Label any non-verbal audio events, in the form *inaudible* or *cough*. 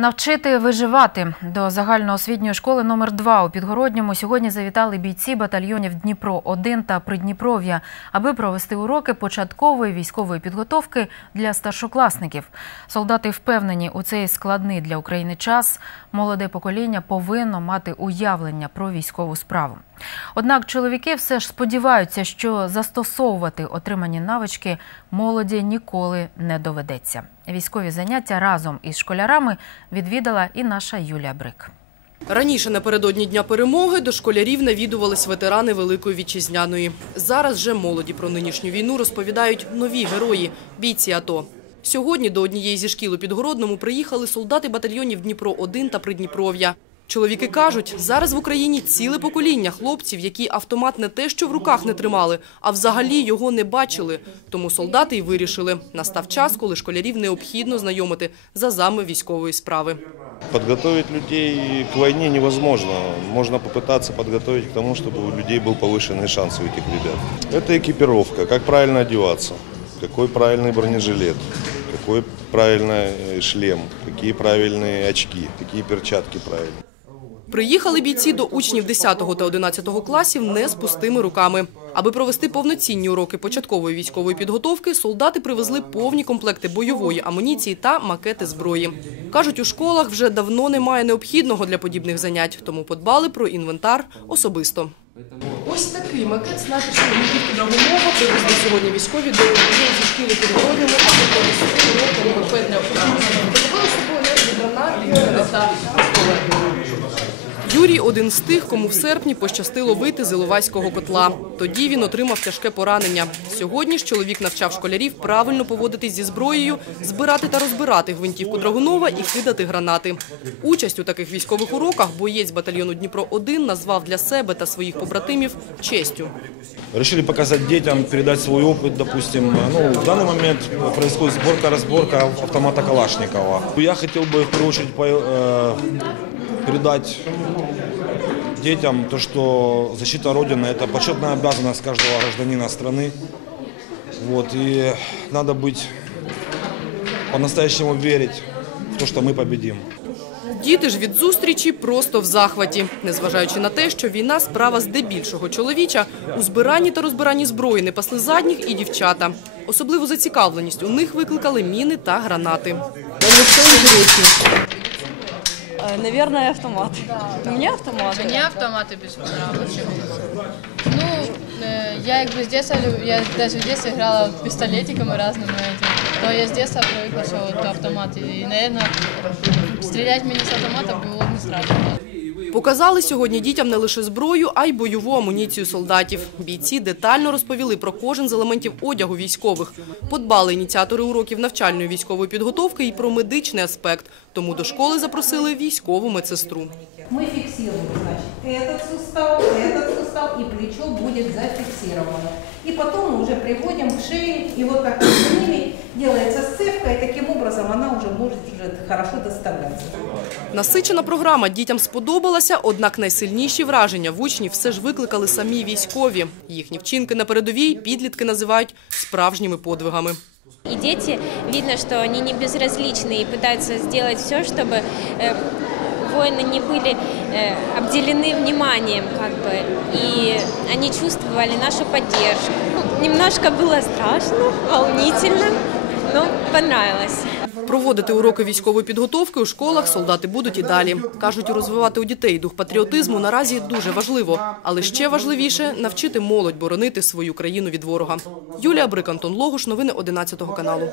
Навчити виживати до загальноосвітньої школи номер 2 у Підгородньому сьогодні завітали бійці батальйонів Дніпро 1 та Придніпров'я, аби провести уроки початкової військової підготовки для старшокласників. Солдати впевнені, у цей складний для України час молоде покоління повинно мати уявлення про військову справу. Однак чоловіки все ж сподіваються, що застосовувати отримані навички молоді ніколи не доведеться. Військові заняття разом із школярами відвідала і наша Юлія Брик. Раніше напередодні Дня перемоги до школярів навідувались ветерани Великої Вітчизняної. Зараз же молоді про нинішню війну розповідають нові герої – бійці АТО. Сьогодні до однієї зі шкіл у Підгородному приїхали солдати батальйонів Дніпро-1 та Придніпров'я. Чоловіки кажуть, зараз в Україні ціле покоління хлопців, які автомат не те, що в руках не тримали, а взагалі його не бачили. Тому солдати й вирішили. Настав час, коли школярів необхідно знайомити з азами військової справи. Подготовить людей к войне невозможно. Можно попытаться подготовить к тому, чтобы у людей был повышенный шанс у этих ребят. Это экипировка, как правильно одеваться, какой правильный бронежилет, какой правильный шлем, какие правильные очки, какие перчатки правильные. Приїхали бійці до учнів 10 та 11 класів не з пустими руками. Аби провести повноцінні уроки початкової військової підготовки, солдати привезли повні комплекти бойової амуніції та макети зброї. Кажуть, у школах вже давно немає необхідного для подібних занять, тому подбали про інвентар особисто. Ось такий макет снайперської гвинтівки Драгомова привезли сьогодні військові до однієї зі шкіл Підгородньому, аби провести уроки РПП для операції. Подавали з собою навіть гранати та пістолети. Юрій один з тих, кому в серпні пощастило вийти з Іловайського котла. Тоді він отримав тяжке поранення. Сьогодні ж чоловік навчав школярів правильно поводитись зі зброєю, збирати та розбирати гвинтівку Драгунова і кидати гранати. Участь у таких військових уроках боєць батальйону Дніпро-1 назвав для себе та своїх побратимів честю. Решили показать детям, передать свой опыт, допустим. Ну, в данный момент происходит сборка-разборка автомата Калашникова. Я хотел бы в первую очередь по- э, передать детям то, что защита Родины – это почетная обязанность каждого гражданина страны. Вот, и надо быть по-настоящему верить в то, что мы победим. Діти ж від зустрічі просто в захваті. Незважаючи на те, що війна – справа здебільшого чоловіча, у збиранні та розбиранні зброї не пасли задніх і дівчата. Особливу зацікавленість у них викликали міни та гранати. Э, Наверное, автомат. *laughs* Да. меня автомат. Мені автомати більше подобаються. Ну, е, я якби з дитинства, лю- я навіть в дитинстві грала пістолетиками этим, то я з дитинства привикла, що автомат. І, мабуть, стріляти мені з автомата було не страшно. Показали сьогодні дітям не лише зброю, а й бойову амуніцію солдатів. Бійці детально розповіли про кожен з елементів одягу військових. Подбали ініціатори уроків навчальної військової підготовки і про медичний аспект. Тому до школи запросили військову медсестру. Мы фиксируем, значит, этот сустав, этот сустав и плечо будет зафиксировано. И потом мы уже приводим к шее, и вот как между ними делается сцепка, и таким образом она уже может уже хорошо доставляться. Насичена програма дітям сподобалася, однак найсильніші враження в учнів все ж викликали самі військові. Їхні вчинки на передовій підлітки називають справжніми подвигами. И дети, видно, что они не безразличны и пытаются сделать все, чтобы э, воины не были э, обделены вниманием, как бы, и они чувствовали нашу поддержку. Ну, Немножко было страшно, волнительно, но понравилось. Проводити уроки військової підготовки у школах солдати будуть і далі. Кажуть, розвивати у дітей дух патріотизму наразі дуже важливо. Але ще важливіше – навчити молодь боронити свою країну від ворога. Юлія Брик, Антон Логуш, новини 11 каналу.